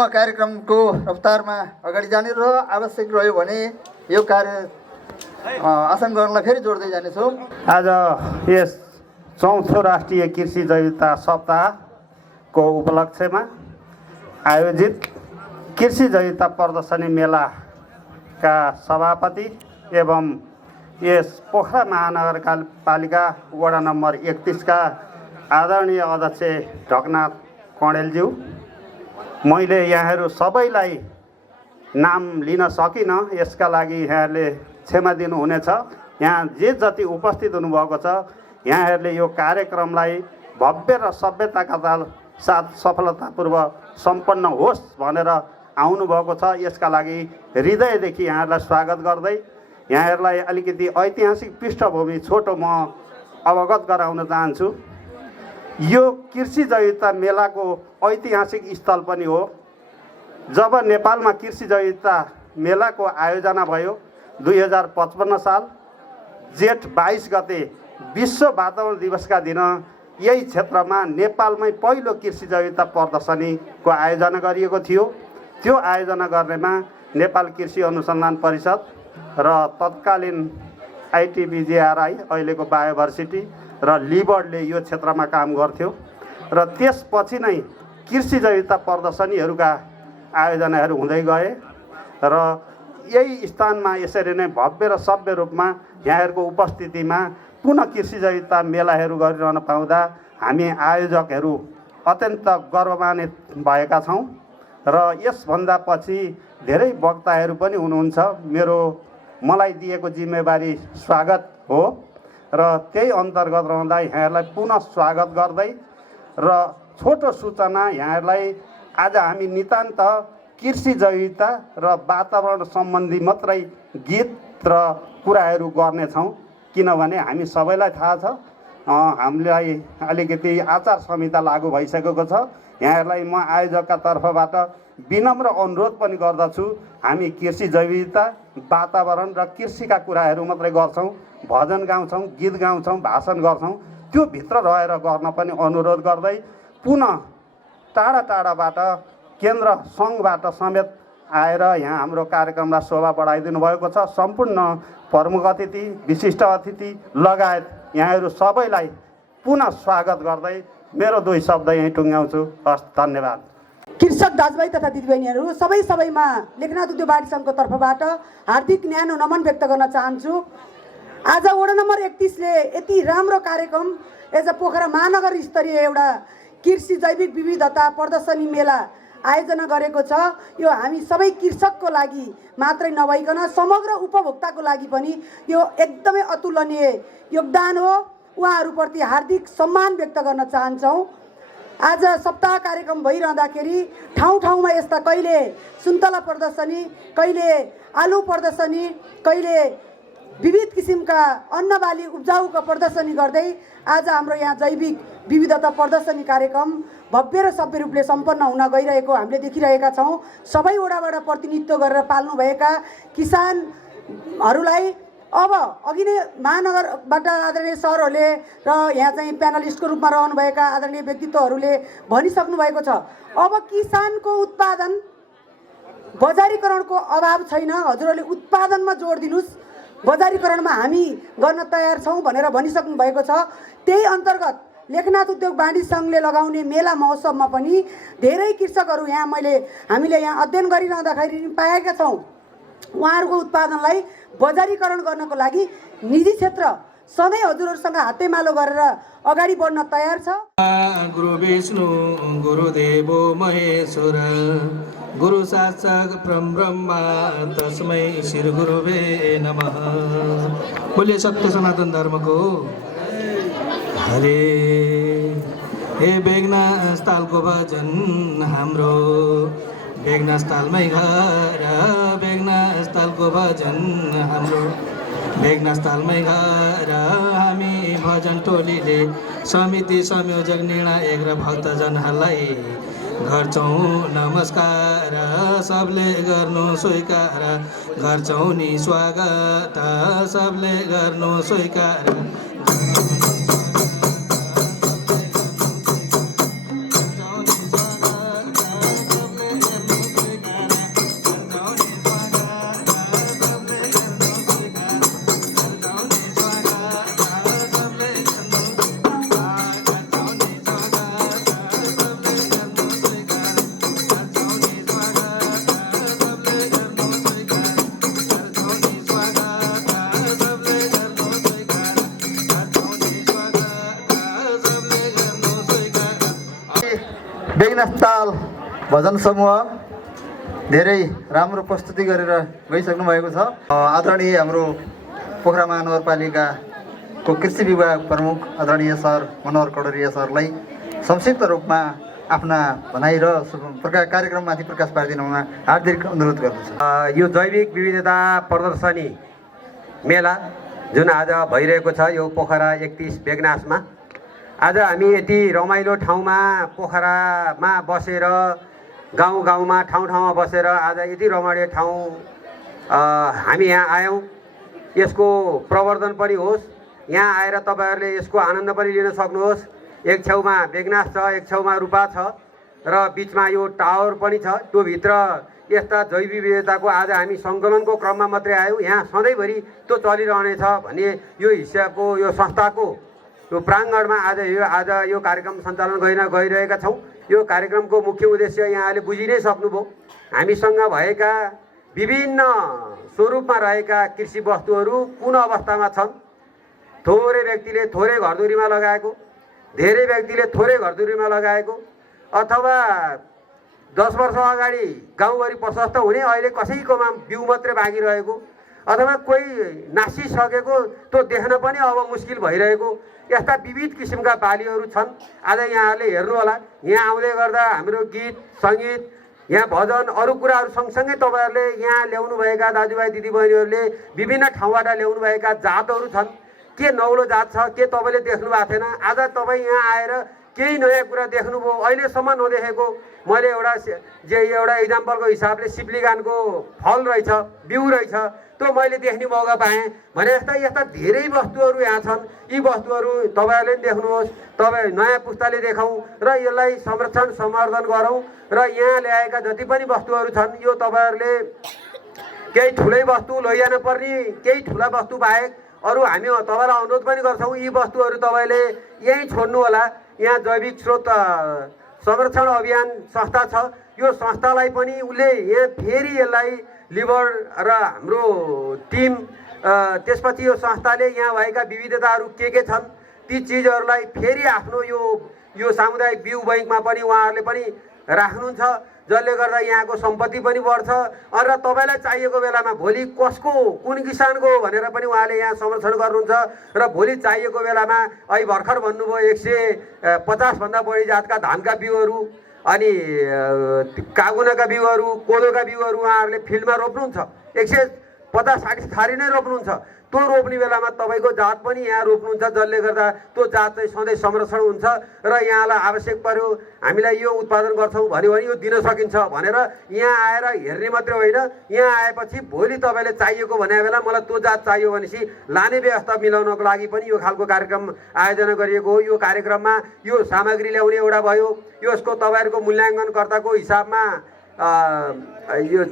सम्म कार्यक्रमको रफ्तारमा अगाडि जाने र आवश्यक रह्यो भने यो कार्य आसन गर्नलाई फेरि जोड्दै जानेछौँ। आज यस चौथो राष्ट्रिय कृषि जैविकता सप्ताहको उपलक्ष्यमा आयोजित कृषि जैविकता प्रदर्शनी मेलाका सभापति एवं यस पोखरा महानगरपालिका वडा नम्बर 31 का आदरणीय अध्यक्ष ढकनाथ कणेलज्यू, मैले यहाँहरू सबैलाई नाम लिन सकिनँ, यसका लागि यहाँहरूले क्षमा दिनुहुनेछ। यहाँ जे जति उपस्थित हुनुभएको छ, यहाँहरूले यो कार्यक्रमलाई भव्य र सभ्यताका साथ सफलतापूर्वक सम्पन्न होस् भनेर आउनुभएको छ। यसका लागि हृदयदेखि यहाँहरूलाई स्वागत गर्दै यहाँहरूलाई अलिकति ऐतिहासिक पृष्ठभूमि छोटो म अवगत गराउन चाहन्छु। यो कृषि जैविकता मेलाको ऐतिहासिक स्थल पनि हो। जब नेपालमा कृषि जैविकता मेलाको आयोजना भयो 2055 साल जेठ 22 गते विश्व वातावरण दिवसका दिन यही क्षेत्रमा नेपालमै पहिलो कृषि जैविकता प्रदर्शनीको आयोजना गरिएको थियो। त्यो आयोजना गर्नेमा नेपाल कृषि अनुसन्धान परिषद र तत्कालीन आइटिबिजिआरआई अहिलेको बायोभर्सिटी र लिबर्डले यो क्षेत्रमा काम गर्थ्यो र त्यसपछि नै कृषि जैविकता प्रदर्शनीहरूका आयोजनाहरू हुँदै गए र यही स्थानमा यसरी नै भव्य र सभ्य रूपमा यहाँहरूको उपस्थितिमा पुनः कृषि जैविकता मेलाहरू गरिरहन पाउँदा हामी आयोजकहरू अत्यन्त गर्वमान्वित भएका छौँ र यसभन्दा पछि धेरै वक्ताहरू पनि हुनुहुन्छ। मलाई दिएको जिम्मेवारी स्वागत हो र त्यही अन्तर्गत रहँदा यहाँहरूलाई पुनः स्वागत गर्दै र छोटो सूचना यहाँहरूलाई आज हामी नितान्त कृषि जैविकता र वातावरण सम्बन्धी मात्रै गीत र कुराहरू गर्नेछौँ, किनभने हामी सबैलाई थाहा छ हामीलाई अलिकति आचार संहिता लागू भइसकेको छ। यहाँहरूलाई म आयोजकका तर्फबाट विनम्र अनुरोध पनि गर्दछु, हामी कृषि जैविकता वातावरण र कृषिका कुराहरू मात्रै गर्छौँ, भजन गाउँछौँ, गीत गाउँछौँ, भाषण गर्छौँ, त्यो भित्र रहेर गर्न पनि अनुरोध गर्दै पुनः टाढा टाढाबाट केन्द्र सङ्घबाट समेत आएर यहाँ हाम्रो कार्यक्रमलाई शोभा बढाइदिनु भएको छ। सम्पूर्ण प्रमुख अतिथि, विशिष्ट अतिथि लगायत यहाँहरू सबैलाई पुनः स्वागत गर्दै मेरो 2 शब्द यहीँ टुङ्ग्याउँछु। हस्, धन्यवाद। कृषक दाजुभाइ तथा दिदीबहिनीहरू सबैमा लेखनाथ उद्योग वाणिज्य सङ्घको तर्फबाट हार्दिक न्यानो नमन व्यक्त गर्न चाहन्छु। आज वडा नम्बर 31 ले यति राम्रो कार्यक्रम एज अ पोखरा महानगर स्तरीय एउटा कृषि जैविक विविधता प्रदर्शनी मेला आयोजना गरेको छ। यो हामी सबै कृषकको लागि मात्रै नभइकन समग्र उपभोक्ताको लागि पनि यो एकदमै अतुलनीय योगदान हो। उहाँहरूप्रति हार्दिक सम्मान व्यक्त गर्न चाहन्छौँ। आज सप्ताह कार्यक्रम भइरहँदाखेरि ठाउँ ठाउँमा यस्ता कहिले सुन्तला प्रदर्शनी, कहिले आलु प्रदर्शनी, कहिले विविध किसिमका अन्नबाली उब्जाउको प्रदर्शनी गर्दै आज हाम्रो यहाँ जैविक विविधता प्रदर्शनी कार्यक्रम भव्य र सभ्य रूपले सम्पन्न हुन गइरहेको हामीले देखिरहेका छौँ। सबै वडाबाट प्रतिनिधित्व गरेर पाल्नुभएका किसानहरूलाई अब अघि नै महानगरबाट आदरणीय सरहरूले र यहाँ चाहिँ प्यानलिस्टको रूपमा रहनुभएका आदरणीय व्यक्तित्वहरूले भनिसक्नु भएको छ। अब किसानको उत्पादन बजारीकरणको अभाव छैन, हजुरहरूले उत्पादनमा जोड दिनुहोस्, बजारीकरणमा हामी गर्न तयार छौँ भनेर भनिसक्नु भएको छ। त्यही अन्तर्गत लेखनाथ उद्योग वाणिज्य सङ्घले लगाउने मेला महोत्सवमा पनि धेरै कृषकहरू हामीले यहाँ अध्ययन गरिरहँदाखेरि पाएका छौँ। उहाँहरूको उत्पादनलाई बजारीकरण गर्नको लागि निजी क्षेत्र सधैँ हजुरहरूसँग हातेमालो गरेर अगाडि बढ्न तयार छ। गुरु विष्णु गुरुदेवो महेश्वर गुरु साक्षात् परब्रह्म तस्मै श्री गुरुवे नमः। बोलिए सत्य सनातन धर्मको हरे। हे बेगनास्थलको भजन हाम्रो बेगनास्थलमै घर, बेगनास्थलको भजन हाम्रो बेगनास्थलमै घर। हामी भजन टोलीले समिति संयोजक निर्णायक र भक्तजनहरूलाई गर्छौँ नमस्कार। सबले गर्नु स्वीकार, गर्छौँ नि स्वागत, सबले गर्नु स्वीकार। बेगनाथ ताल भजन समूह धेरै राम्रो प्रस्तुति गरेर गइसक्नु भएको छ। आदरणीय हाम्रो पोखरा महानगरपालिकाको कृषि विभाग प्रमुख आदरणीय सर मनोहर कडरिया सरलाई संक्षिप्त रूपमा आफ्ना भनाइ र कार्यक्रममाथि प्रकाश पारिदिन हुन हार्दिक अनुरोध गर्दछु। यो जैविक विविधता प्रदर्शनी मेला जुन आज भइरहेको छ यो पोखरा 31 बेगनासमा, आज हामी यति रमाइलो ठाउँमा पोखरामा बसेर गाउँ गाउँमा ठाउँ ठाउँमा बसेर आज यति रमाइलो ठाउँ हामी यहाँ आयौँ। यसको प्रवर्धन पनि होस्, यहाँ आएर तपाईँहरूले यसको आनन्द पनि लिन सक्नुहोस्। एक छेउमा बेगनास छ, एक छेउमा रूपा छ र बिचमा यो टावर पनि छ। त्यो भित्र यस्ता जैविक विविधताको आज हामी सङ्कलनको क्रममा मात्रै आयौँ। यहाँ सधैँभरि त्यो चलिरहनेछ भन्ने यो हिस्साको यो संस्थाको यो प्राङ्गणमा आज यो कार्यक्रम सञ्चालन गइरहेका छौँ। यो कार्यक्रमको मुख्य उद्देश्य यहाँले बुझि नै सक्नुभयो। हामीसँग भएका विभिन्न स्वरूपमा रहेका कृषि वस्तुहरू कुन अवस्थामा छन्। थोरै व्यक्तिले थोरै घरधुरीमा लगाएको, धेरै व्यक्तिले थोरै घरधुरीमा लगाएको, अथवा 10 वर्ष अगाडि गाउँभरि प्रशस्त हुने अहिले कसैकोमा बिउ मात्रै बाँकी रहेको, अथवा कोही नासिसकेको त्यो देख्न पनि अब मुस्किल भइरहेको यस्ता विविध किसिमका बालीहरू छन्। आज यहाँहरूले हेर्नुहोला, यहाँ आउँदै गर्दा हाम्रो गीत सङ्गीत, यहाँ भजन, अरू कुराहरू सँगसँगै तपाईँहरूले यहाँ ल्याउनुभएका दाजुभाइ दिदीबहिनीहरूले विभिन्न ठाउँबाट ल्याउनुभएका जातहरू छन्। के नौलो जात छ, के तपाईँले देख्नु भएको थिएन? आज तपाईँ यहाँ आएर केही नयाँ कुरा देख्नुभयो, अहिलेसम्म नदेखेको। मैले एउटा इक्जाम्पलको हिसाबले सिप्लिगानको फल रहेछ, बिउ रहेछ, त्यो मैले देख्ने मौका पाएँ भने यस्ता धेरै वस्तुहरू यहाँ छन्। यी वस्तुहरू तपाईँहरूले पनि देख्नुहोस्, तपाईँ नयाँ पुस्ताले देखाउँ र यसलाई संरक्षण सम्वर्धन गरौँ। र यहाँ ल्याएका जति पनि वस्तुहरू छन् यो तपाईँहरूले केही ठुलै वस्तु लैजान पर्ने, केही ठुला वस्तु बाहेक अरू हामी तपाईँलाई अनुरोध पनि गर्छौँ यी वस्तुहरू तपाईँले यहीँ छोड्नु होला। यहाँ जैविक स्रोत संरक्षण अभियान संस्था छ, यो संस्थालाई पनि उसले यहाँ फेरि यसलाई लिभर र हाम्रो टिम, त्यसपछि यो संस्थाले यहाँ भएका विविधताहरू के छन् ती चिजहरूलाई फेरि आफ्नो यो सामुदायिक बिउ बैङ्कमा पनि उहाँहरूले पनि राख्नुहुन्छ, जसले गर्दा यहाँको सम्पत्ति पनि बढ्छ। र तपाईँलाई चाहिएको बेलामा भोलि कसको कुन किसानको भनेर पनि उहाँले यहाँ संरक्षण गर्नुहुन्छ। र भोलि चाहिएको बेलामा अहिले भर्खर भन्नुभयो 150भन्दा बढी जातका धानका बिउहरू अनि कागुनाका बिउहरू, कोदोका बिउहरू उहाँहरूले फिल्डमा रोप्नुहुन्छ। 150-60 थरी नै रोप्नुहुन्छ। त्यो रोप्ने बेलामा तपाईँको जात पनि यहाँ रोप्नुहुन्छ, जसले गर्दा त्यो जात चाहिँ सधैँ संरक्षण हुन्छ। र यहाँलाई आवश्यक पर्यो हामीलाई यो उत्पादन गर्छौँ भन्यो भने यो दिन सकिन्छ भनेर यहाँ आएर हेर्ने मात्रै होइन, यहाँ आएपछि भोलि तपाईँले चाहिएको भने बेला मलाई त्यो जात चाहियो भनेपछि लाने व्यवस्था मिलाउनको लागि पनि यो खालको कार्यक्रम आयोजना गरिएको हो। यो कार्यक्रममा यो सामग्री ल्याउने एउटा भयो, यसको तपाईँहरूको मूल्याङ्कनकर्ताको हिसाबमा यो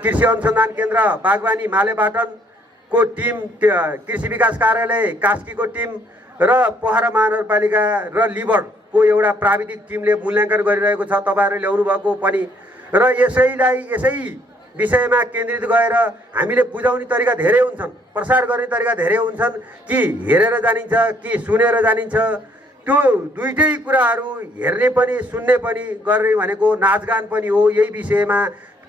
कृषि अनुसन्धान केन्द्र बागवानी मालेपाटन को टिम, कृषि विकास कार्यालय कास्कीको टिम र पोखरा महानगरपालिका र लिभरको एउटा प्राविधिक टिमले मूल्याङ्कन गरिरहेको छ तपाईँहरूले ल्याउनु भएको पनि। र यसै विषयमा केन्द्रित गएर हामीले बुझाउने तरिका धेरै हुन्छन्, प्रसार गर्ने तरिका धेरै हुन्छन्। कि हेरेर जानिन्छ कि सुनेर जानिन्छ, त्यो दुईटै कुराहरू हेर्ने पनि सुन्ने पनि गर्ने भनेको नाचगान पनि हो। यही विषयमा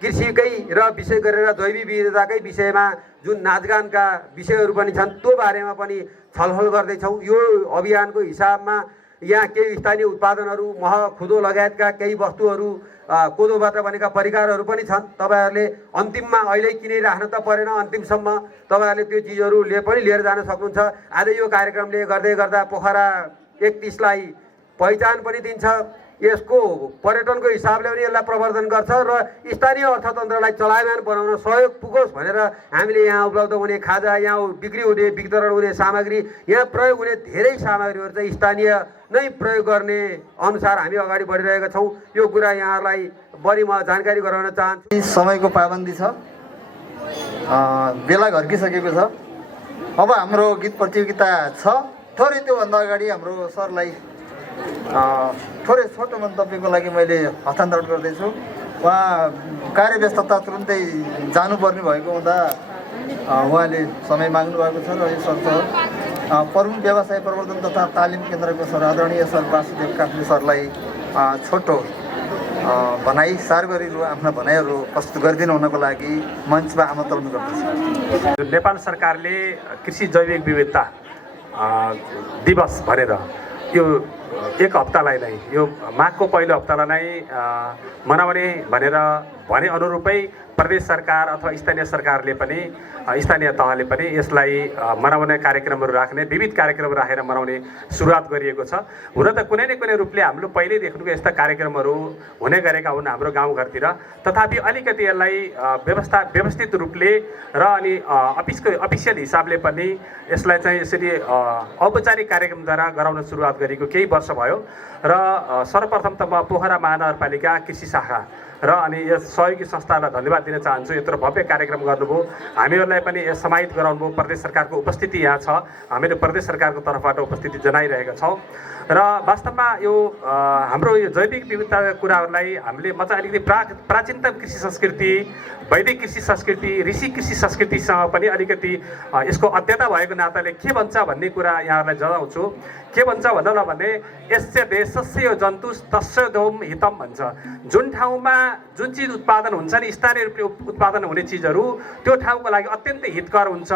कृषिकै र विशेष गरेर जैविक विविधताकै विषयमा जुन नाचगानका विषयहरू पनि छन् त्यो बारेमा पनि छलफल गर्दैछौँ। यो अभियानको हिसाबमा यहाँ केही स्थानीय उत्पादनहरू, मह, खुदो लगायतका केही वस्तुहरू, कोदोबाट बनेका परिकारहरू पनि छन्। तपाईँहरूले अन्तिममा अहिले किनिराख्न त परेन, अन्तिमसम्म तपाईँहरूले त्यो चिजहरूले पनि लिएर जान सक्नुहुन्छ। आज यो कार्यक्रमले गर्दै गर्दा पोखरा 31लाई पहिचान पनि दिन्छ, यसको पर्यटनको हिसाबले पनि यसलाई प्रवर्धन गर्छ र स्थानीय अर्थतन्त्रलाई चलायमान बनाउन सहयोग पुगोस् भनेर हामीले यहाँ उपलब्ध हुने खाजा, यहाँ बिक्री हुने वितरण हुने सामग्री, यहाँ प्रयोग हुने धेरै सामग्रीहरू चाहिँ स्थानीय नै प्रयोग गर्ने अनुसार हामी अगाडि बढिरहेका छौँ। यो कुरा यहाँलाई बढी म जानकारी गराउन चाहन्छु। समयको पाबन्दी छ, बेला घर्किसकेको छ। अब हाम्रो गीत प्रतियोगिता छ। थोरै त्योभन्दा अगाडि हाम्रो सरलाई थोरै छोटो मन्तव्यको लागि मैले हस्तान्तरण गर्दैछु। उहाँ कार्यव्यस्तता तुरुन्तै जानुपर्ने भएको हुँदा उहाँले समय माग्नु भएको छ र यो सर्त प्रमुख व्यवसाय प्रवर्धन तथा तालिम केन्द्रको सर आदरणीय सर वासुदेव काफ्ले सरलाई छोटो भनाइ सार गरिरु आफ्ना भनाइहरू प्रस्तुत गरिदिनु हुनको लागि मञ्चमा आमन्त्रण गर्दछु। नेपाल सरकारले कृषि जैविक विविधता दिवस भनेर यो एक हप्तालाई नै यो माघको पहिलो हप्तालाई नै मनाउने भनेर भने अनुरूपै प्रदेश सरकार अथवा स्थानीय सरकारले पनि स्थानीय तहले पनि यसलाई मनाउने कार्यक्रमहरू राख्ने विविध कार्यक्रम राखेर मनाउने सुरुवात गरिएको छ। हुन त कुनै न कुनै रूपले हाम्रो पहिल्यैदेखिको यस्ता कार्यक्रमहरू हुने गरेका हुन् हाम्रो गाउँघरतिर, तथापि अलिकति यसलाई व्यवस्थित रूपले र अनि अफिसियल हिसाबले पनि यसलाई चाहिँ यसरी औपचारिक कार्यक्रमद्वारा गराउन सुरुवात गरेको केही वर्ष भयो र सर्वप्रथम त म पोखरा महानगरपालिका कृषि शाखा र अनि यस सहयोगी संस्थालाई धन्यवाद दिन चाहन्छु। यत्रो भव्य कार्यक्रम गर्नुभयो, हामीहरूलाई पनि यस समाहित गराउनुभयो। प्रदेश सरकारको उपस्थिति यहाँ छ, हामीहरू प्रदेश सरकारको तर्फबाट उपस्थिति जनाइरहेका छौँ र वास्तवमा यो हाम्रो यो जैविक विविधताका कुराहरूलाई हामीले म चाहिँ अलिकति प्राचीनतम कृषि संस्कृति, वैदिक कृषि संस्कृति, ऋषि कृषि संस्कृतिसँग पनि अलिकति यसको अध्ययता भएको नाताले के भन्छ भन्ने कुरा यहाँहरूलाई जनाउँछु। के भन्छ भन्नलाई भने यस्य देशस्य जन्तु तस्य दोम हितम भन्छ। जुन ठाउँमा जुन चिज उत्पादन हुन्छ नि, स्थानीय रूपले उत्पादन हुने चिजहरू त्यो ठाउँको लागि अत्यन्तै हितकर हुन्छ।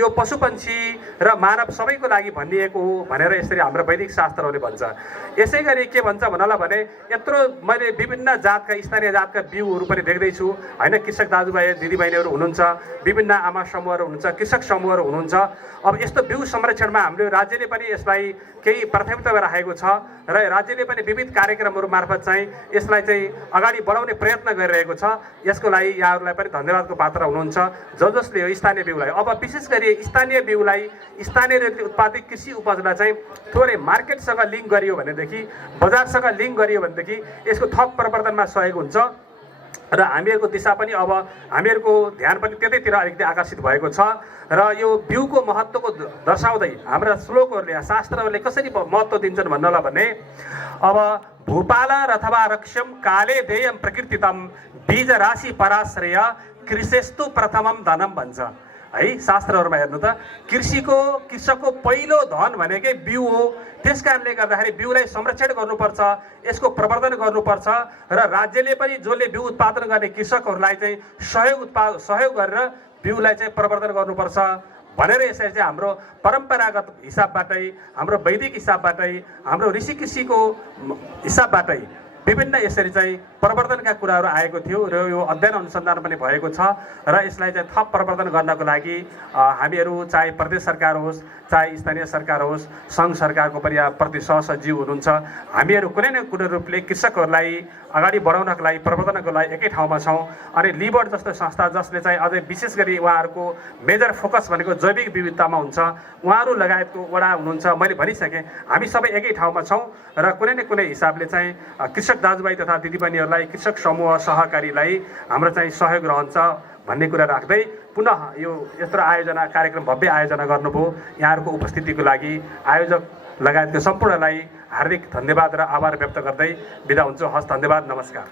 यो पशुपन्छी र मानव सबैको लागि भनिएको हो भनेर यसरी हाम्रो वैदिक शास्त्रहरूले भन्छ। यसै गरी के भन्छ भन्नलाई भने यत्रो मैले विभिन्न जातका स्थानीय जातका बिउहरू पनि देख्दैछु होइन। कृषक दाजुभाइ दिदीबहिनीहरू हुनुहुन्छ, विभिन्न आमा समूहहरू हुनुहुन्छ, कृषक समूहहरू हुनुहुन्छ। अब यस्तो बिउ संरक्षणमा हाम्रो राज्यले पनि यसलाई केही प्राथमिकता राखेको छ र राज्यले पनि विविध कार्यक्रमहरू मार्फत चाहिँ यसलाई चाहिँ अगाडि बढाउने प्रयत्न गरिरहेको छ। यसको लागि यहाँहरूलाई पनि धन्यवादको पात्र हुनुहुन्छ जसले यो स्थानीय बिउलाई, अब विशेष गरी स्थानीय बिउलाई, स्थानीय उत्पादित कृषि उपजलाई चाहिँ थोरै मार्केटसँग लिङ्क गरियो भनेदेखि, बजारसँग लिङ्क गरियो भनेदेखि यसको थप प्रवर्धनमा सहयोग हुन्छ र हामीहरूको दिशा पनि अब हामीहरूको ध्यान पनि त्यतैतिर अलिकति आकर्षित भएको छ र यो बिउको महत्त्वको दर्शाउँदै हाम्रा श्लोकहरूले शास्त्रहरूले कसरी महत्त्व दिन्छन् भन्नलाई भने अब भूपाल अथवा रक्षम काले देयम प्रकृतितम बीज राशि पराश्रय कृषेस्तु प्रथमम धनम भन्छ है। शास्त्रहरूमा हेर्नु त कृषकको पहिलो धन भनेकै बिउ हो। त्यस कारणले गर्दाखेरि बिउलाई संरक्षण गर्नुपर्छ, यसको प्रवर्धन गर्नुपर्छ र राज्यले पनि जसले बिउ उत्पादन गर्ने कृषकहरूलाई चाहिँ सहयोग गरेर बिउलाई चाहिँ प्रवर्धन गर्नुपर्छ भनेर यसरी चाहिँ हाम्रो परम्परागत हिसाबबाटै, हाम्रो वैदिक हिसाबबाटै, हाम्रो ऋषि कृषिको हिसाबबाटै विभिन्न यसरी चाहिँ प्रवर्धनका कुराहरू आएको थियो र यो अध्ययन अनुसन्धान पनि भएको छ र यसलाई चाहिँ थप प्रवर्धन गर्नको लागि हामीहरू चाहे प्रदेश सरकार होस्, चाहे स्थानीय सरकार होस्, सङ्घ सरकारको पनि प्रति सहसचिव हुनुहुन्छ। हामीहरू कुनै न कुनै रूपले कृषकहरूलाई अगाडि बढाउनको लागि, प्रवर्धनको लागि एकै ठाउँमा छौँ। अनि लिबर्ड जस्तो संस्था जसले चाहिँ अझै विशेष गरी उहाँहरूको मेजर फोकस भनेको जैविक विविधतामा हुन्छ, उहाँहरू लगायतको वडा हुनुहुन्छ। मैले भनिसकेँ हामी सबै एकै ठाउँमा छौँ र कुनै न कुनै हिसाबले चाहिँ कृषक दाजुभाइ तथा दिदीबहिनीहरूलाई, कृषक समूह सहकारीलाई हाम्रो चाहिँ सहयोग रहन्छ भन्ने कुरा राख्दै पुनः यो यत्रो आयोजना कार्यक्रम भव्य आयोजना गर्नुभयो। यहाँहरूको उपस्थितिको लागि आयोजक लगायतको सम्पूर्णलाई हार्दिक धन्यवाद र आभार व्यक्त गर्दै बिदा हुन्छु। हस्, धन्यवाद, नमस्कार।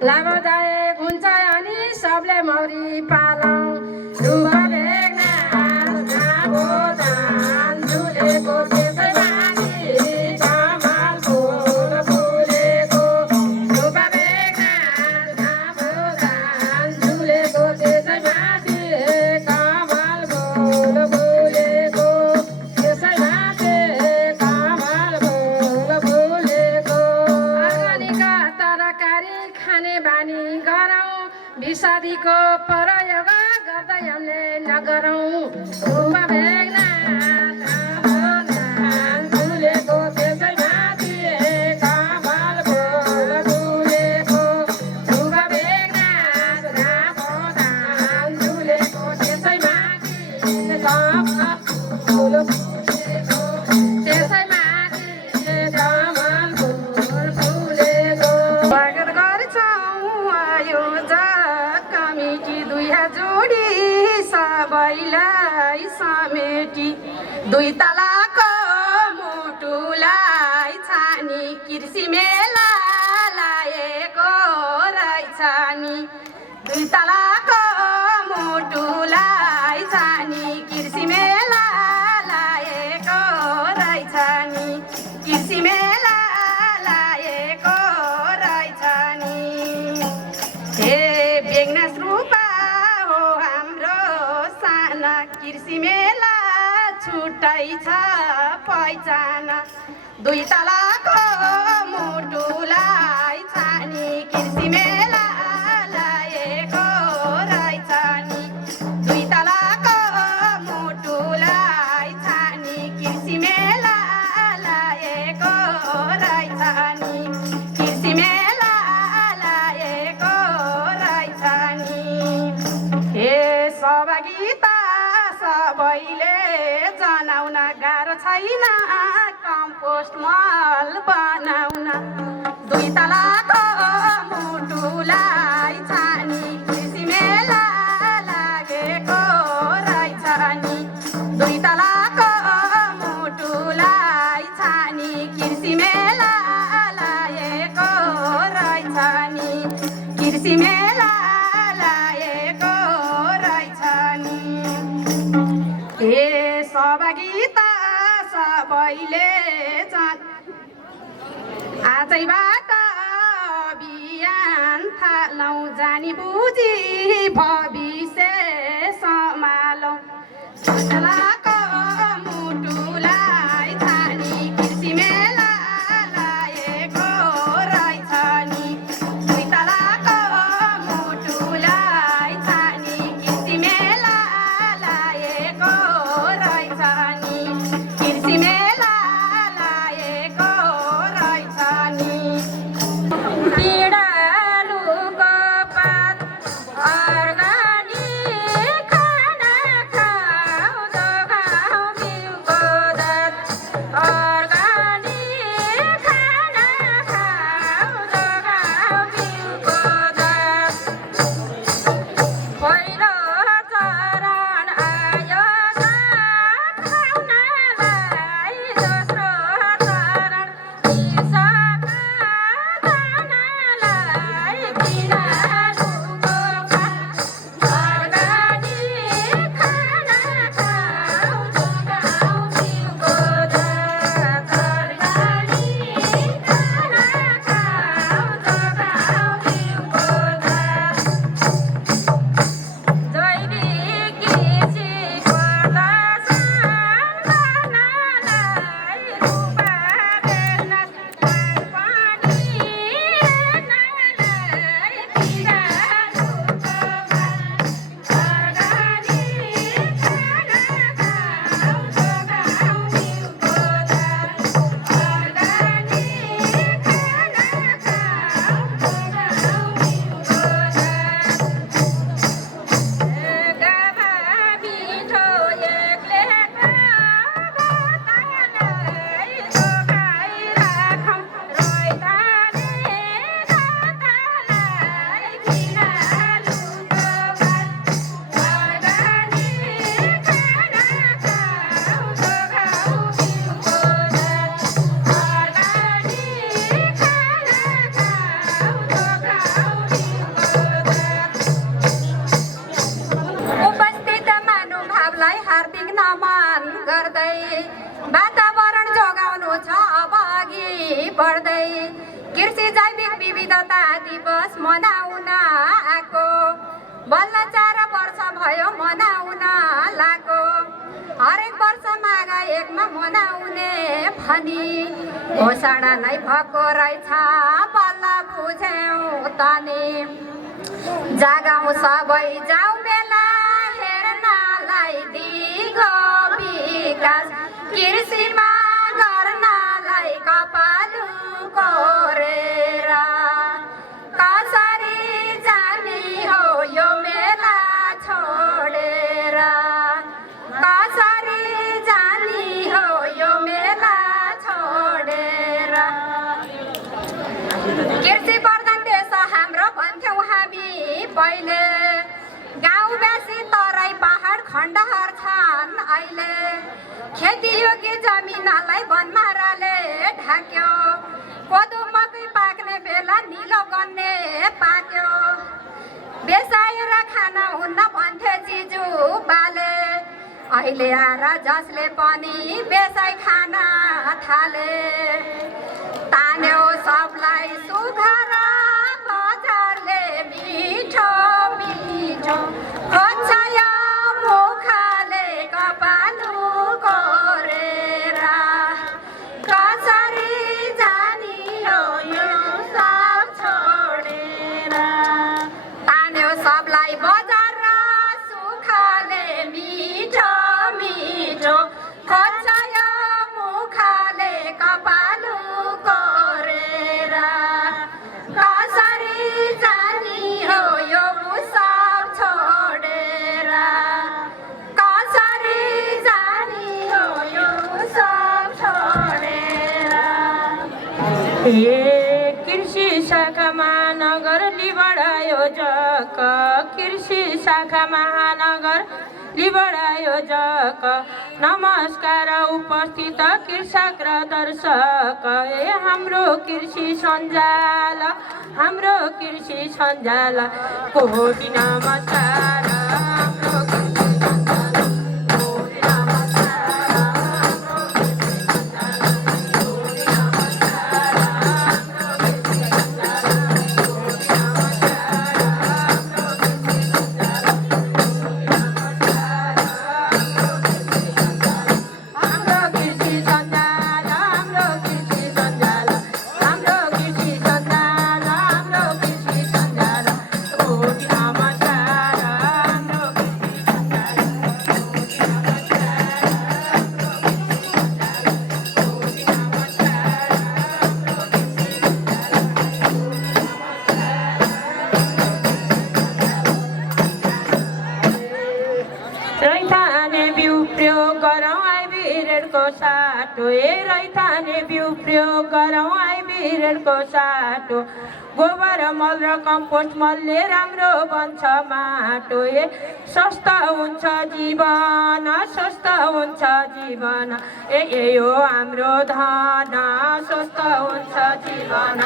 लाभदायक हुन्छ अनि सबले मौरी पालौँ। विषादीको प्रयोग गुम्बा बेग्ना धान फुलेको त्यसै माथि कमल फुल फुलेको गुम्बा बेग्ना धान फुलेको त्यसै माथि कमल फुल फुलेको त्यसै माथि कमल फुल फुलेको स्वागत गर्छौँ आयो कमिटी दुई जोडी सबैलाई समेटी दुई तलाको मुटुलाई छानी कृषि मेला लाएको रहेछ नि दुई तलाको मुटुलाई छानी कृषि मेला लाएको रहेछ नि कृषि मेला लाएको रहेछ नि हे बेग्नास रूपा हो हाम्रो साना कृषि मेला छुट्टै छ पहिचान दुई तलाको मुटुलाई छानी कृषि मेला लाएको रहेछ नि दुई तलाको मुटुलाई छानी कृषि मेला लाएको रहेछ नि कृषि मेला लाएको रहेछ नि हे सहभागिता सबैले जनाउन गाह्रो छैन कम्पोस्ट मल बनाउन दुई तलाको मुटुलाई छानी कृषि मेला लागेको रहेछ नि दुई तलाको मुटुलाई छानी कृषि मेला लागेको रहेछ नि कृषि मेला लागेको रहेछ नि हे सहभागिता सबैले आजैबाट अभियान थालौँ जानी बुझी भविष्य सम्हालौँ तलाको मुटुलाई छानी कृषि मेला लागेको रहेछ नि दुई तलाको मुटुलाई छानी कृषि मेला लागेको रहेछ नि कृषि मेला लागेको रहेछ नि पिँडालुको पात अर्गानिक खाना खाऊ जोगाऊ बिउको दात अर्गानिक खाना खाऊ जोगाऊ बिउको दात पहिलो चरण आयो खाउनलाई दोस्रो चरण बिर्सका खानालाई पिँडालुको पात अर्गानिक खाना खाऊ जोगाऊ बिउको दात अर्गानिक खाना खाऊ जोगाऊ बिउको दात जैविक कृषि प्रदर्शन गर्नलाई रूपा बेग्ना पानी हेर्नलाई पिँडालुको पात अर्गानिक खाना खाऊ जोगाऊ बिउको दात अर्गानिक खाना खाऊ जोगाऊ बिउको दात गाभा मिठो एक्ले बतालाई जोगाई राखौँ रैथाने दातालाई पिँडालुको पात अर्गानिक खाना खाऊ जोगाऊ बिउको दात अर्गानिक खाना खाऊ जोगाऊ बिउको दात उपस्थित महानुभावलाई हार्दिक नमन गर्दै वातावरण जोगाउनु छ अब अघि बढ्दै कृषि जैविक विविधता दिवस मनाउन आएको बल्ल 4 वर्ष भयो मनाउन लाको हरेक वर्ष माघ 1 मा मनाउने भनी घोषणा नै भएको रहेछ बल्ल बुझ्यौँ तनी जागाउँ सबै जाउँ बेला हेर्नलाई कृषिको विकास कृषिमा गर्नलाई कपालु कोरेर कसरी जाने हो यो मेला छोडेर कसरी जाने हो यो मेला छोडेर कृषि प्रधान देश हाम्रो भन्थ्यौँ हामी पहिले गाउँवासी तराई पहाड खण्डहर छन् अहिले खेतीयोग्य जमिनलाई वनमाराले ढाक्यो कोदो मकै पाक्ने बेला निलो गन्ने पाक्यो बेसाएर खाना हुन्न भन्थे जिजु बाले अहिले आएर जसले पनि बेसाई खान थाले तान्यो सबलाई सुखा र बजारले मिठो मिठो खोज्छ यो मुखले कपालु कोरेर कसरी जानी हो यो सब छोडेर तान्यो सबलाई बजार र सुखले मिठो मिठो खोज्छ यो मुखले कपालु कोरेर कसरी जानी हो यो सब छोडेर कसरी जानी हो यो सब छोडेर ये कृषि शाखा महानगर लिबडा योजक कृषि शाखा महानगर लिबडा योजक नमस्कार उपस्थित कृषक र दर्शक हाम्रो कृषि सञ्जाल हाम्रो कृषि सञ्जाल कोटि नमस्कार हाम्रो कृषि सञ्जाल कोटि नमस्कार हाम्रो कृषि सञ्जाल कोटि नमस्कार हाम्रो कृषि सञ्जाल कोटि नमस्कार हाम्रो कृषि सञ्जाल हाम्रो कृषि सञ्जाल हाम्रो कृषि सञ्जाल हाम्रो कृषि सञ्जाल हाम्रो कृषि सञ्जाल कोटि नमस्कार हाम्रो कृषि रैथाने बिउ प्रयोग गरौँ हाइब्रिडको साटो रैथाने बिउ प्रयोग गरौँ हाइब्रिडको साटो गोबर मल र कम्पोस्ट मलले राम्रो बन्छ माटो सस्ता हुन्छ जीवन सस्ता हुन्छ जीवन यो हाम्रो धन सस्ता हुन्छ जीवन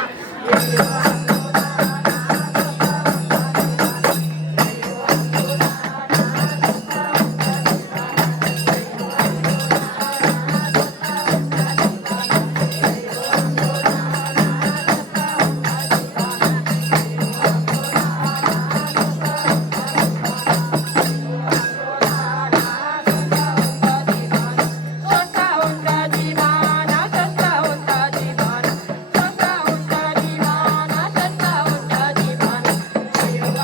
सस्ता हुन्छ जीवन सस्ता हुन्छ जीवन सस्ता हुन्छ जीवन सस्ता हुन्छ जीवन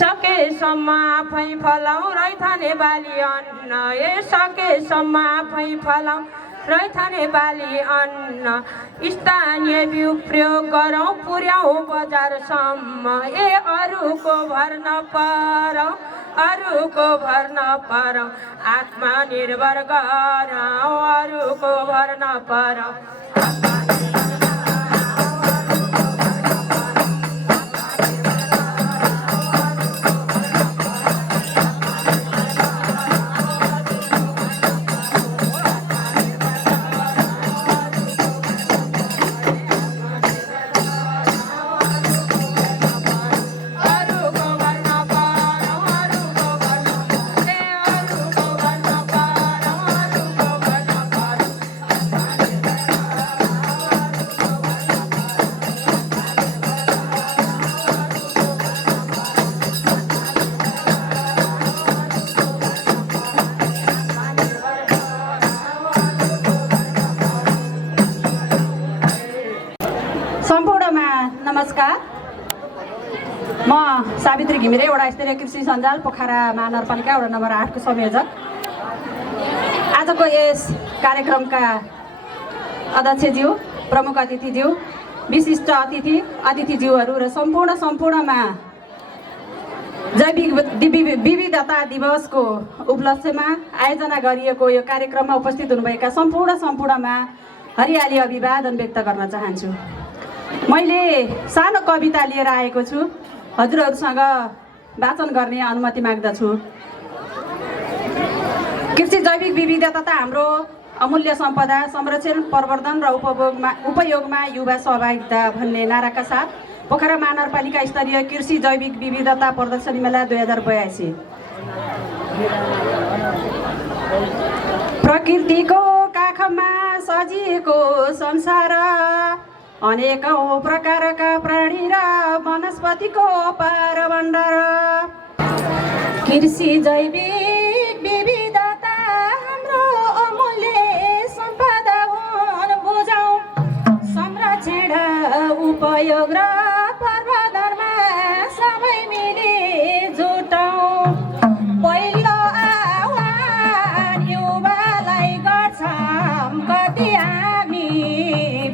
सकेसम्म आफै फलाउँ रैथाने बाली अन्न सकेसम्म आफै फलाउँ रैथाने बाली अन्न स्थानीय बिउ प्रयोग गरौँ पुर्याउँ बजारसम्म अरूको भर नपरौँ अरूको भर नपरौँ आत्मनिर्भर गरौँ अरूको भर नपरौँ सावित्री घिमिरे वडा स्तरीय कृषि सञ्जाल पोखरा महानगरपालिका वडा नम्बर 8 को संयोजक। आजको यस कार्यक्रमका अध्यक्षज्यू, प्रमुख अतिथिज्यू, विशिष्ट अतिथिज्यूहरू र सम्पूर्णमा जैविक विविधता दिवसको उपलक्ष्यमा आयोजना गरिएको यो कार्यक्रममा उपस्थित हुनुभएका सम्पूर्णमा हरियाली अभिवादन व्यक्त गर्न चाहन्छु। मैले सानो कविता लिएर आएको छु, हजुरहरूसँग वाचन गर्ने अनुमति माग्दछु। कृषि जैविक विविधता हाम्रो अमूल्य सम्पदा, संरक्षण, प्रवर्धन र उपयोगमा युवा सहभागिता भन्ने नाराका साथ पोखरा महानगरपालिका स्तरीय कृषि जैविक विविधता प्रदर्शनी मेला 2082। प्रकृतिको काखमा सजिएको संसार, अनेकौं प्रकारका प्राणी र वनस्पतिको पारभण्डार। कृषि जैविक विविधता हाम्रो अमूल्य सम्पदा हुन बुझौँ, संरक्षण, उपयोग र प्रवर्धनमा सबै मिली जुटौँ। पहिलो आह्वान युवालाई गर्छौँ, कति हामी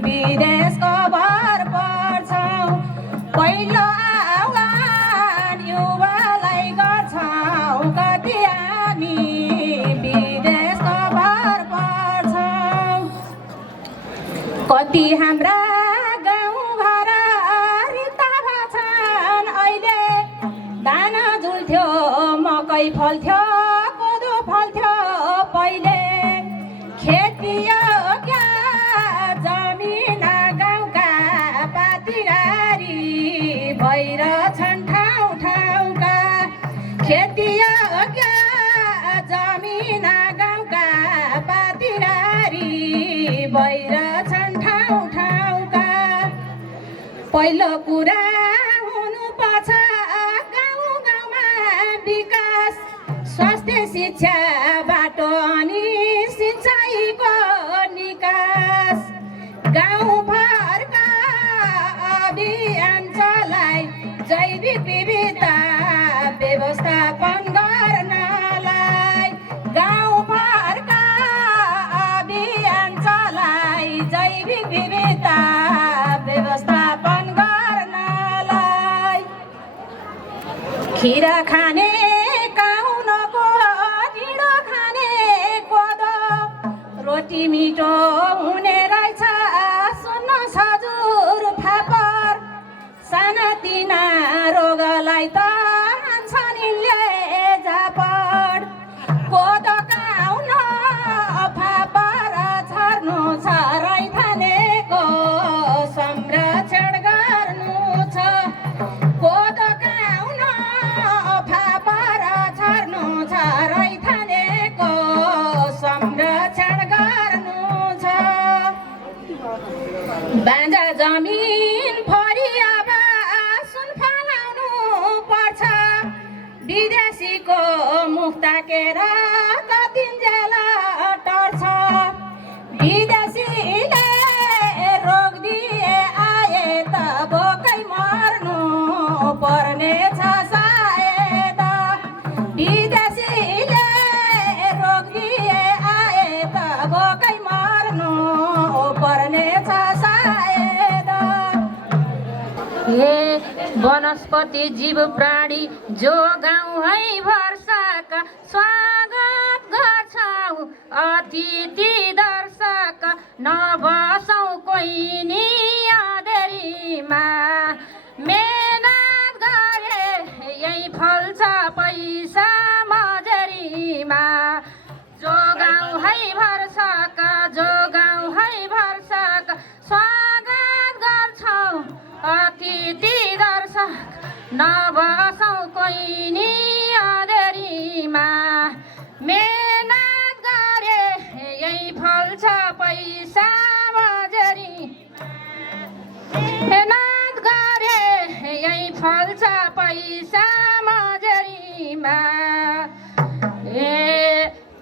विदेशको भर पर्छौँ। पहिलो आह्वान युवालाई गर्छौँ, कति हामी विदेशको भर पर्छौँ। कति हाम्रा गाउँघर रित्ता भछन्, अहिले दाना झुल्थ्यो, मकै फल्थ्यो, कोदो फल्थ्यो पहिले। खेती योग्य जमिन गाउँका पातीगारी भइरहेछन् ठाउँका। खेती योग्य जमिन गाउँका पातीगारी भइरहेछन् ठाउँका। पहिलो कुरा हुनुपर्छ गाउँमा विकास, स्वास्थ्य, शिक्षा, बाटो अनि सिँचाइको निकास। गाउँभरका अभियान चलाइ जैविक विविधता व्यवस्थापन गर्नलाई। गाउँभरका अभियान चलाइ जैविक विविधता व्यवस्थापन गर्नलाई। खिरा खाने काउनको, ढिँडो खाने कोदो, रोटी मिठो हुने रहेछ सुन्न हजुर फापर। सानातिना रोगलाई त हान्छन् यिनले झापड। कोदो काउन फापर छर्नु छ, रैथानेको संरक्षण गर्नु छ। कोदो काउन फापर छर्नु छ, रैथानेको संरक्षण गर्नु छ। बाँझा जमिन फरियाब सुन फलाउनु पर्छ, विदेशीको मुख ताकेर कतिन्जेल टर्छ। विदेशीले रोग दिए आए त बोकै मर्नु पर्ने छ सायद। विदेशीले रोग दिए आए त बोकै मर्नु पर्ने छ सायद। हे वनस्पति जीव प्राणी जो गाउँ है वर्षका स्वागत गर्छौँ, अतिथि दर्शक नबसौँ कोही नि अँधेरीमा। मेहनत गरे यही फल्छ पैसा मजरीमा। जो गाउँ है वर्षका, जो गाउँ है वर्षका स्वागत गर्छौँ, अतिथि दर्शक नबसौँ कोही नि अँधेरीमा। मेहनत गरे यही फल्छ पैसा मजरी। मेहनत गरे यही फल्छ पैसा मजरीमा।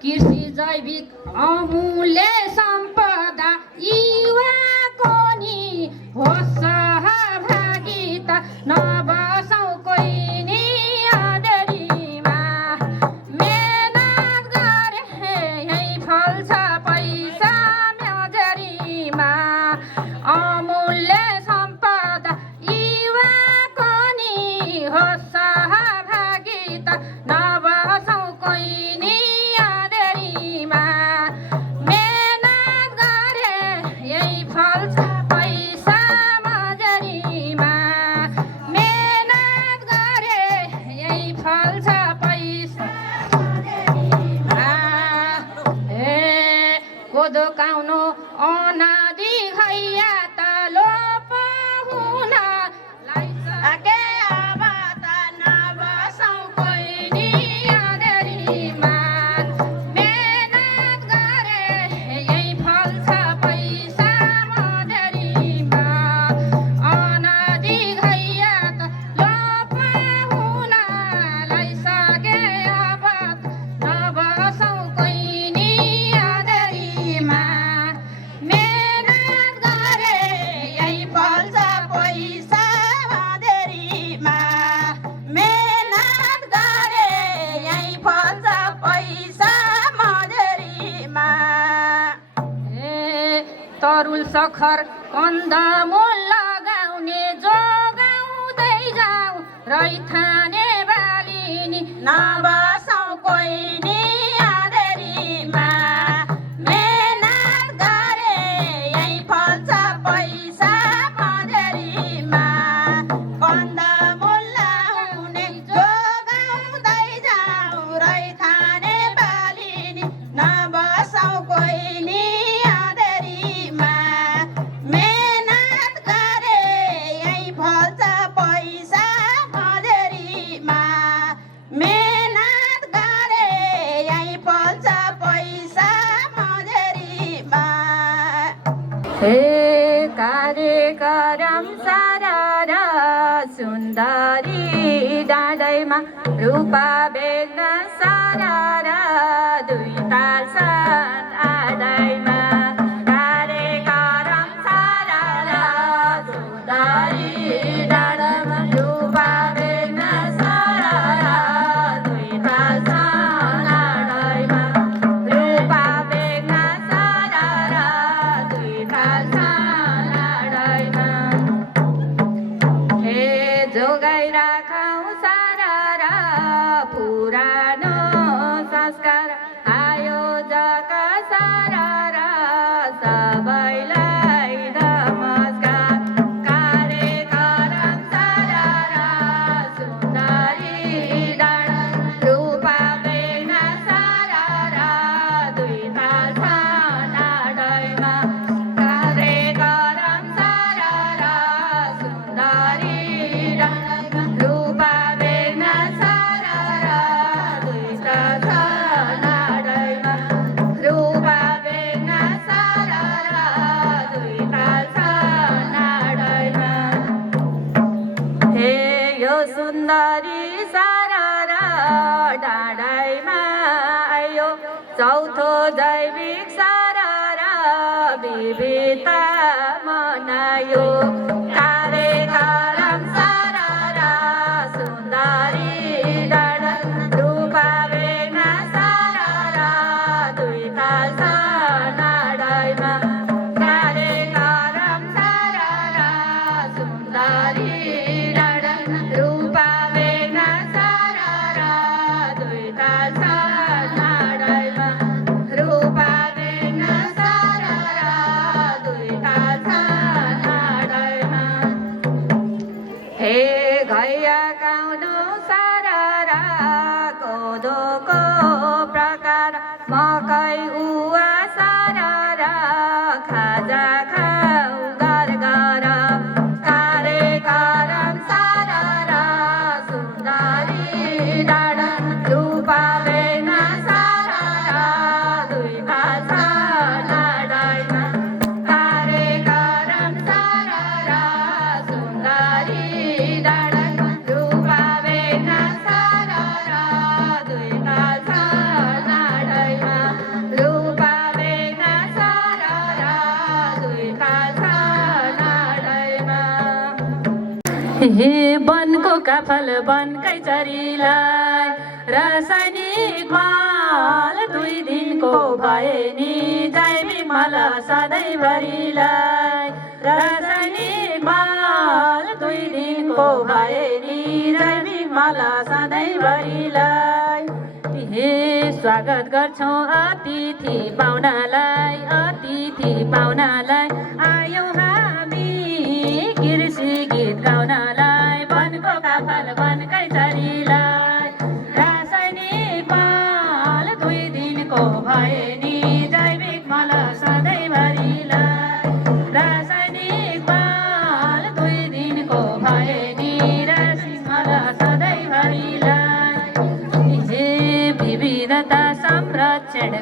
कृषि जैविक अमूल्य सम्पदा युवाको नि होस् सहभागिता। नबसौँ कोही नि कोदो काउनो अनादि खैया त लोप हुन लागे अब त नबसौँ कोइनी आँधेरीमा मेहनत गरे यही फल्छ पैसा मधेरीमा अनादि खैया त लोप हुन लाइसके अब नबसौँ कोइनी आँधेरीमा मेहनत गरे यही फल्छ पैसा मधेरीमा मेहनत गरे यही फल्छ पैसा मधेरीमा तरुल सखर कन्दमूल लगाउने जोगाउँदै जाऊ रैथाने बालिनी नबसौँ कोइनी आँधेरीमा मेहनत गरे यही फल्छ पैसा मधेरीमा कन्दमूल लगाउने जोगाउँदै जाऊ रैथाने बालिनी नबसौँ कोइनी आँधेरीमा मेहनत गरे यही फल्छ पैसा मधेरीमा मेहनत गरे यही फल्छ पैसा मधेरीमा हे कार्यक्रम सारा र सुन्दरी डाँडैमा रूपा बेग्न सारा र दुई ताल साथ आदैमा कार्यक्रम सारा र सुन्दरी डाँडैमा रूपा बेग्न सारा र दुई ताल साथ आदैमा रूपा बेग्न सारा र दुई ताल साथ आदैमा हे जोगाइ राखौँ सारा र पुरानो संस्कार आयोजक सारा र सबैलाई नमस्कार कार्यक्रम सारा र सुन्दरी डाँडा रूपा बेग्न सारा र दुई ताल छन् आडैमा कार्यक्रम सारा र सुन्दरी डाँडा रूपा बेग्न सारा र दुई ताल छन् आडैमा रूपा बेग्न सारा र दुई ताल छन् आडैमा हे यो सुन्दरी सारा र डाँडैमा आयो चौथो जैविक सारा र विविधता मनायो कार्यक्रम सारा र सुन्दरी डाँडा रूपा बेग्न सारा र दुई ताल छन् आडैमा कार्यक्रम सारा र सुन्दरी डाँडा रूपा बेग्न सारा र दुई ताल छन् आडैमा रूपा बेग्न सारा र दुई ताल छन् आडैमा हे घैया गाउनु सारा र कोदोको प्रकार मकै उवा सारा र खाजा खाऊ घर घर कार्यक्रम सारा र सुन्दरी डाँडा रूपा बेग्न सारा र दुई ताल छन् आडैमा कार्यक्रम सारा र सुन्दरी डाँडा रूपा बेग्न सारा र दुई ताल छन् आडैमा रूपा बेग्न सारा र दुई ताल छन् आडैमा हे वनको काफल वनकै चरीलाई रासायनिक मल 2 दिनको भए नि जैविक मल सधैँभरिलाई रासायनिक मल 2 दिनको भए नि जैविक मल सधैँभरिलाई हे स्वागत गर्छौँ अतिथि पाहुनालाई आयौँ हामी कृषि गीत गाउनलाई वनको काफल वनकै चरीलाई रासायनिक मल 2 दिनको भए नि जैविक मल संरक्षण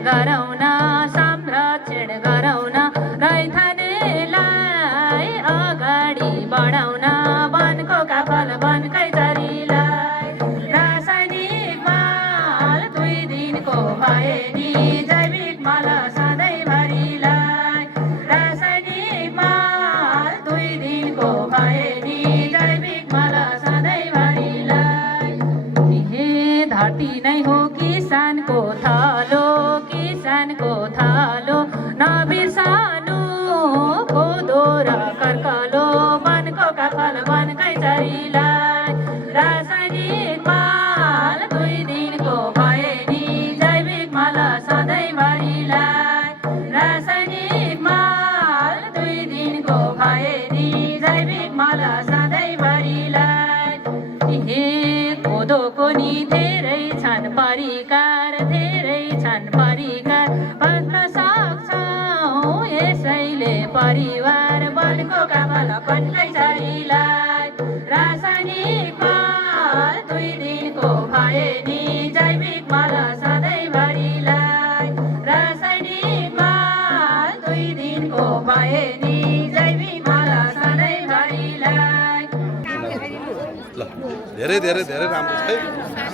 गराउन रैथानेलाई अगाडि बढाउन वनको काफल वनकै चरीलाई रासायनिक माल 2 दिनको भए नि जैविक मल सधैँभरिलाई रासायनिक माल 2 दिनको भए नि जैविक मल सधैँभरिलाई हे धरती नै हो किसानको थालो नबिर्सनु कोदो र कर्कलो वनको काफल वनकै चरीलाई रासायनिक माल 2 दिनको भए नि जैविक मल सधैँभरिलाई रासायनिक माल 2 दिनको भए नि जैविक मल सधैँभरिलाई हे कोदोको नि धेरै छन् परिकार बच्न सक्छौँ यसैले परिवार वनको काफल वनकै चरीलाई रासायनिक माल 2 दिनको भए नि जैविक मल सधैँभरिलाई रासायनिक माल 2 दिनको भए नि जैविक मल सधैँभरिलाई धेरै धेरै धेरै राम्रो छ है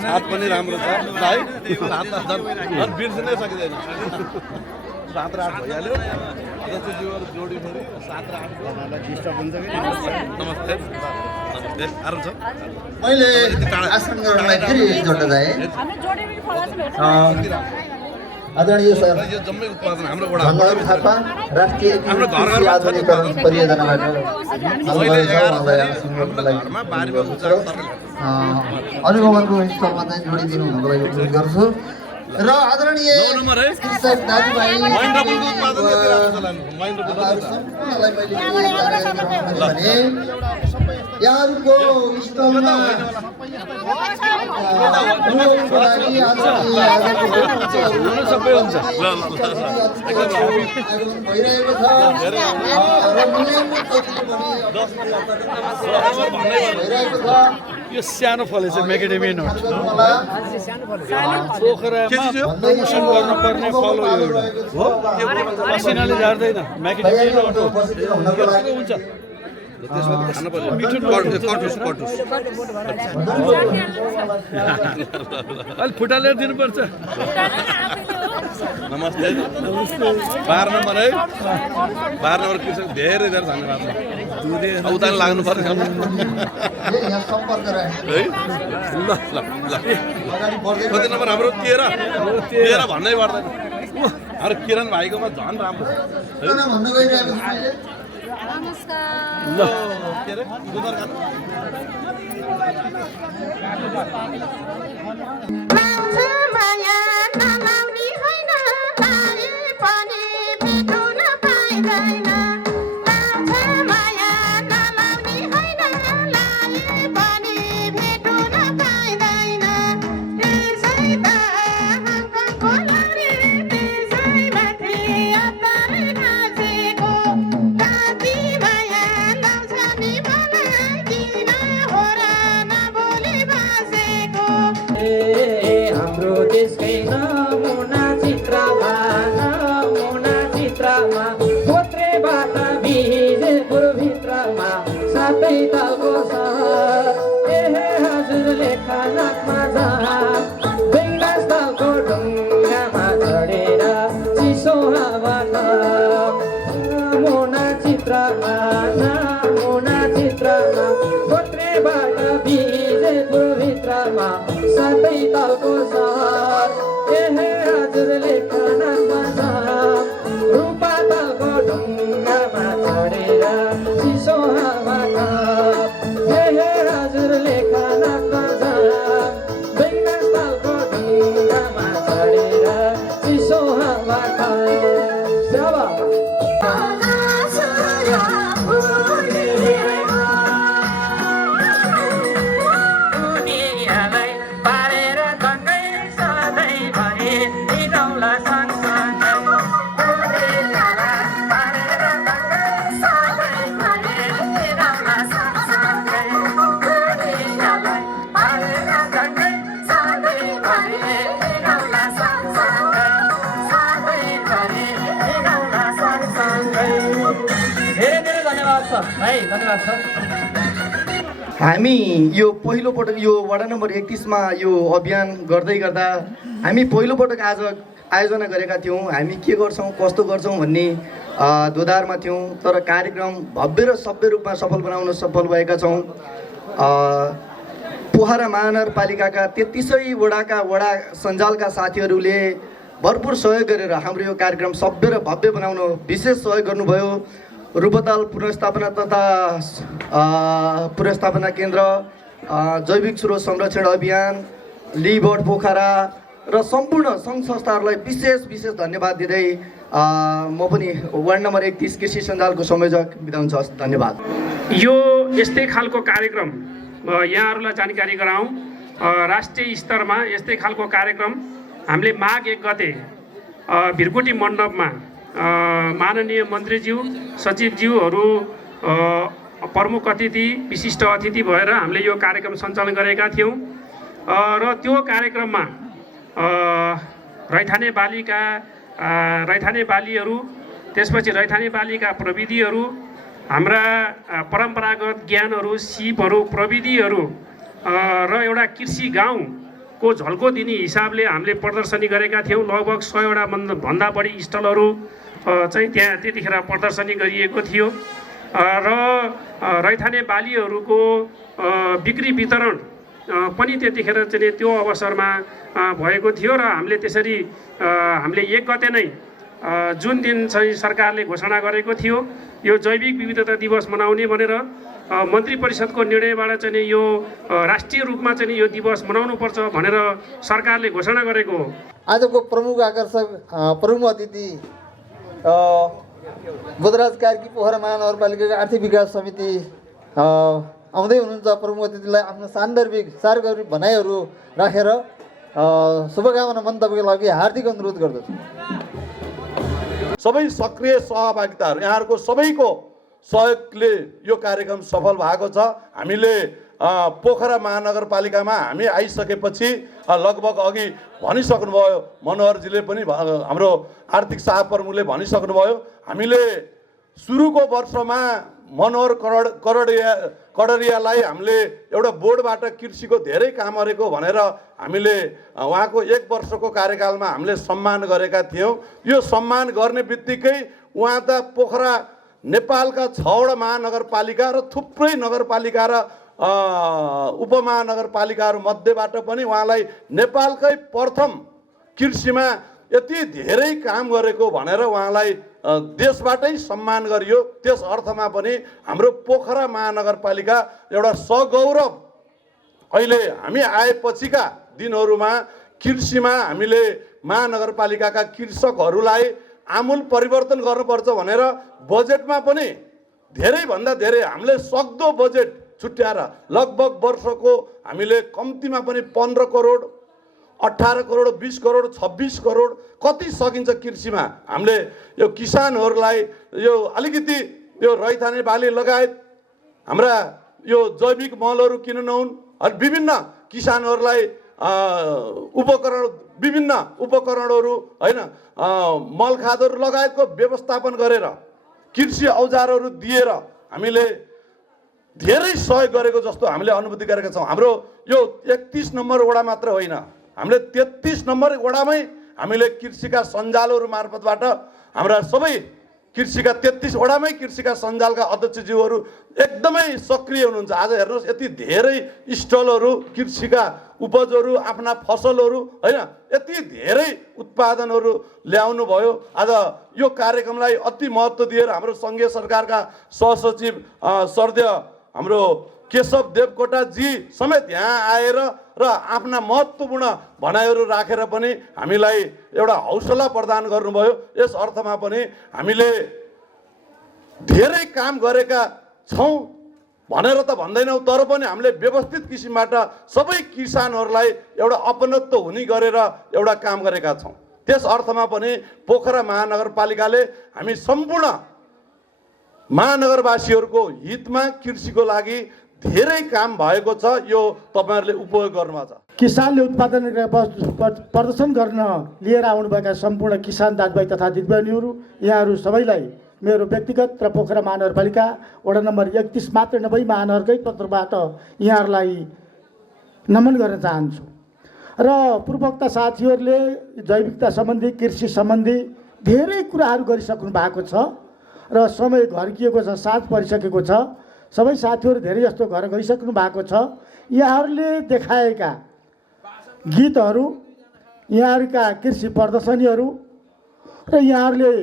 साथ पनि राम्रो छ है झन् बिर्सिनै सकिँदैन 7 र 8 भइहाल्यो अध्यक्षज्यूहरू जोडी फेरि 7 र 8 नमस्ते नमस्ते आराम छ मैले आसन गर्नलाई फेरि जोड्न चाहे आदरणीय सर यो जम्मै उत्पादन हाम्रो वडा धनबहादुर थापा राष्ट्रिय कृषि आधुनिकीकरण परियोजनाबाट अनुगमनको स्थलमा चाहिँ जोडिदिनु हुनुको लागि अनुरोध गर्छु र आदरणीय कृषक दाजुभाइ भने यहाँहरूको स्थलमा सबै हुन्छ भइरहेको छ भइरहेको छ यो सानो फल चाहिँ मेकाडेमिया नट पोखरामा प्रमोसन गर्नुपर्ने फल हो यो एउटा हो पसिनाले झार्दैन मेकाडेमिया नट हो हुन्छ त्यसमा खानु पर्छ मिठो कटुस अलि फुटालेर दिनुपर्छ नमस्ते 12 नम्बर है 12 नम्बर कृषक धेरै धेरै धन्यवाद उता लाग्नु पर्छ है ल कति नम्बर हाम्रो 13 भन्नै पर्दैन हाम्रो किरण भाइकोमा झन् राम्रो ल के अरे गुदर भाइ धन्यवाद छ। हामी यो पहिलोपटक यो वडा नम्बर 31मा यो अभियान गर्दै गर्दा हामी पहिलोपटक आज आयोजना गरेका थियौँ। हामी के गर्छौँ कस्तो गर्छौँ भन्ने दोधारमा थियौँ, तर कार्यक्रम भव्य र सभ्य रूपमा सफल बनाउन सफल भएका छौँ। पोखरा महानगरपालिकाका 33 वडाका वडा सञ्जालका साथीहरूले भरपुर सहयोग गरेर हाम्रो यो कार्यक्रम सभ्य र भव्य बनाउन विशेष सहयोग गर्नुभयो। रूपताल पुनर्स्थापना तथा पुनर्स्थापना केन्द्र, जैविक स्रोत संरक्षण अभियान, लिबर्ड पोखरा र सम्पूर्ण सङ्घ संस्थाहरूलाई विशेष धन्यवाद दिँदै म पनि वार्ड नम्बर 31 कृषि सञ्जालको संयोजक बिदा हुन्छु। धन्यवाद। यो यस्तै खालको कार्यक्रम यहाँहरूलाई जानकारी गराउँ। राष्ट्रिय स्तरमा यस्तै खालको कार्यक्रम हामीले माघ 1 गते भिरकुटी मण्डपमा माननीय मन्त्रीज्यू सचिवज्यूहरू प्रमुख अतिथि विशिष्ट अतिथि भएर हामीले यो कार्यक्रम सञ्चालन गरेका थियौँ र त्यो कार्यक्रममा रैथाने बालीहरू, त्यसपछि रैथाने बालीका प्रविधिहरू, हाम्रा परम्परागत ज्ञानहरू, सिपहरू, प्रविधिहरू र एउटा कृषि गाउँको झल्को दिने हिसाबले हामीले प्रदर्शनी गरेका थियौँ। लगभग 100 भन्दा बढी स्टलहरू चाहिँ त्यहाँ त्यतिखेर प्रदर्शनी गरिएको थियो र रैथाने बालीहरूको बिक्री वितरण पनि त्यतिखेर चाहिँ त्यो अवसरमा भएको थियो र हामीले त्यसरी हामीले 1 गते नै जुन दिन चाहिँ सरकारले घोषणा गरेको थियो यो जैविक विविधता दिवस मनाउने भनेर मन्त्री परिषदको निर्णयबाट चाहिँ यो राष्ट्रिय रूपमा चाहिँ यो दिवस मनाउनुपर्छ भनेर सरकारले घोषणा गरेको हो। आजको प्रमुख आकर्षक प्रमुख अतिथि बुधराज कार्की पोखरा महानगरपालिकाको आर्थिक विकास समिति आउँदै हुनुहुन्छ। प्रमुख अतिथिलाई आफ्नो सान्दर्भिक भनाइहरू राखेर शुभकामना मन्तव्यको लागि हार्दिक अनुरोध गर्दछु। सबै सक्रिय सहभागिताहरू यहाँहरूको सबैको सहयोगले यो कार्यक्रम सफल भएको छ। हामीले पोखरा महानगरपालिकामा हामी आइसकेपछि लगभग अघि भनिसक्नुभयो, मनोहरजीले पनि हाम्रो आर्थिक शाह प्रमुखले भनिसक्नुभयो, हामीले सुरुको वर्षमा मनोहर कडारियालाई हामीले एउटा बोर्डबाट कृषिको धेरै काम गरेको भनेर हामीले उहाँको 1 वर्षको कार्यकालमा हामीले सम्मान गरेका थियौँ। यो सम्मान गर्ने बित्तिकै उहाँ त पोखरा नेपालका 6वटा महानगरपालिका र थुप्रै नगरपालिका र उपमहानगरपालिकाहरू मध्येबाट पनि उहाँलाई नेपालकै प्रथम कृषिमा यति धेरै काम गरेको भनेर उहाँलाई देशबाटै सम्मान गरियो। त्यस अर्थमा पनि हाम्रो पोखरा महानगरपालिका एउटा सगौरव अहिले हामी आएपछिका दिनहरूमा कृषिमा हामीले महानगरपालिकाका कृषकहरूलाई आमूल परिवर्तन गर्नुपर्छ भनेर बजेटमा पनि धेरैभन्दा धेरै हामीले सक्दो बजेट छुट्याएर लगभग वर्षको हामीले कम्तीमा पनि 15 करोड, 18 करोड, 20 करोड, 26 करोड कति सकिन्छ कृषिमा हामीले यो किसानहरूलाई यो अलिकति यो रैथाने बाली लगायत हाम्रा यो जैविक मलहरू किन नहुन्, विभिन्न किसानहरूलाई विभिन्न उपकरणहरू होइन मल खादहरू लगायतको व्यवस्थापन गरेर कृषि औजारहरू दिएर हामीले धेरै सहयोग गरेको जस्तो हामीले अनुभूति गरेका छौँ। हाम्रो यो 31 नम्बर वडा मात्र होइन, हामीले 33 नम्बर वडामै हामीले कृषिका सञ्जालहरू मार्फतबाट हाम्रा सबै कृषिका 33 वडामै कृषिका सञ्जालका अध्यक्षज्यूहरू एकदमै सक्रिय हुनुहुन्छ। आज हेर्नुहोस् यति धेरै स्टलहरू, कृषिका उपजहरू, आफ्ना फसलहरू होइन यति धेरै उत्पादनहरू ल्याउनु भयो। आज यो कार्यक्रमलाई अति महत्त्व दिएर हाम्रो सङ्घीय सरकारका सहसचिव सर्द्य हाम्रो केशव देवकोटाजी समेत यहाँ आएर र आफ्ना महत्त्वपूर्ण भनाइहरू राखेर पनि हामीलाई एउटा हौसला प्रदान गर्नुभयो। यस अर्थमा पनि हामीले धेरै काम गरेका छौँ भनेर त भन्दैनौँ, तर पनि हामीले व्यवस्थित किसिमबाट सबै किसानहरूलाई एउटा अपनत्व हुने गरेर एउटा काम गरेका छौँ। त्यस अर्थमा पनि पोखरा महानगरपालिकाले हामी सम्पूर्ण महानगरवासीहरूको हितमा कृषिको लागि धेरै काम भएको छ। यो तपाईहरुले उपयोग गर्नुभएको छ। किसानले उत्पादन प्रदर्शन गर्न लिएर आउनुभएका सम्पूर्ण किसान दाजुभाइ तथा दिदीबहिनीहरू, यहाँहरू सबैलाई मेरो व्यक्तिगत र पोखरा महानगरपालिका वडा नम्बर 31 मात्र नभई महानगरकै तर्फबाट यहाँहरूलाई नमन गर्न चाहन्छु। र पूर्वोक्त साथीहरूले जैविकता सम्बन्धी, कृषि सम्बन्धी धेरै कुराहरू गरिसक्नु भएको छ र समय घर्किएको छ, साँझ परिसकेको छ। सबै साथीहरू धेरै जस्तो घर गइसक्नु भएको छ। यहाँहरूले देखाएका गीतहरू, यहाँहरूका कृषि प्रदर्शनीहरू र यहाँहरूले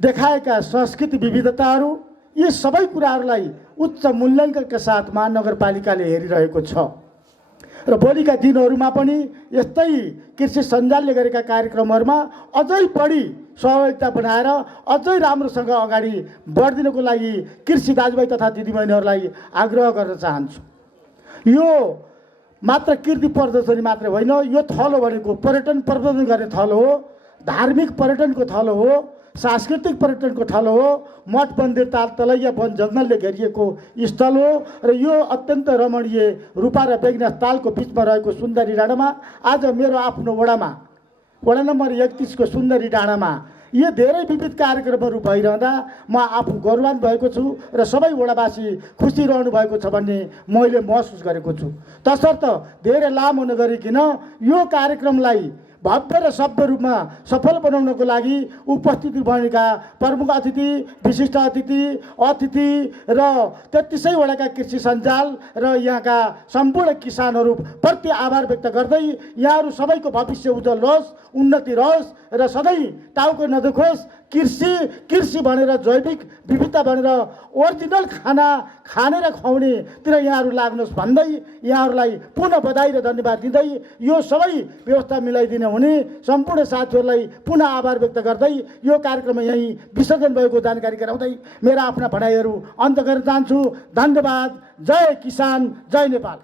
देखाएका संस्कृति विविधताहरू, यी सबै कुराहरूलाई उच्च मूल्याङ्कनका साथ महानगरपालिकाले हेरिरहेको छ र भोलिका दिनहरूमा पनि यस्तै कृषि सञ्जालले गरेका कार्यक्रमहरूमा अझै बढी सहभागिता बनाएर अझै राम्रोसँग अगाडि बढिदिनको लागि कृषि दाजुभाइ तथा दिदीबहिनीहरूलाई आग्रह गर्न चाहन्छु। यो मात्र कीर्ति प्रदर्शनी मात्रै होइन, यो थलो भनेको पर्यटन प्रबन्धन गर्ने थलो हो, धार्मिक पर्यटनको थलो हो, सांस्कृतिक पर्यटनको थलो हो, मठ मन्दिर ताल तलैया वन जङ्गलले घेरिएको स्थल हो र यो अत्यन्त रमणीय रूपा र बेगनास तालको बिचमा रहेको सुन्दरी डाँडामा आज मेरो आफ्नो वडा नम्बर 31 को सुन्दरी डाँडामा यी धेरै विविध कार्यक्रमहरू भइरहँदा म आफू गौरवान्वित भएको छु र सबै वडावासी खुसी रहनु भएको छ भन्ने मैले महसुस गरेको छु। तसर्थ धेरै लामो नगरिकन यो कार्यक्रमलाई भव्य र सभ्य रूपमा सफल बनाउनको लागि उपस्थित बनेका प्रमुख अतिथि, विशिष्ट अतिथि र 33 वडाका कृषि सञ्जाल र यहाँका सम्पूर्ण किसानहरू प्रति आभार व्यक्त गर्दै यहाँहरू सबैको भविष्य उज्जवल रहोस्, उन्नति रहोस् र सधैँ टाउको नदुखोस्। कृषि भनेर जैविक विविधता भनेर ओरिजिनल खाना खाने र खुवाउनेतिर यहाँहरू लाग्नुहोस् भन्दै यहाँहरूलाई पुनः बधाई र धन्यवाद दिँदै यो सबै व्यवस्था मिलाइदिनु हुने सम्पूर्ण साथीहरूलाई पुनः आभार व्यक्त गर्दै यो कार्यक्रम यहीँ विसर्जन भएको जानकारी गराउँदै मेरा आफ्ना भनाइहरू अन्त गर्न चाहन्छु। धन्यवाद। जय किसान, जय नेपाल।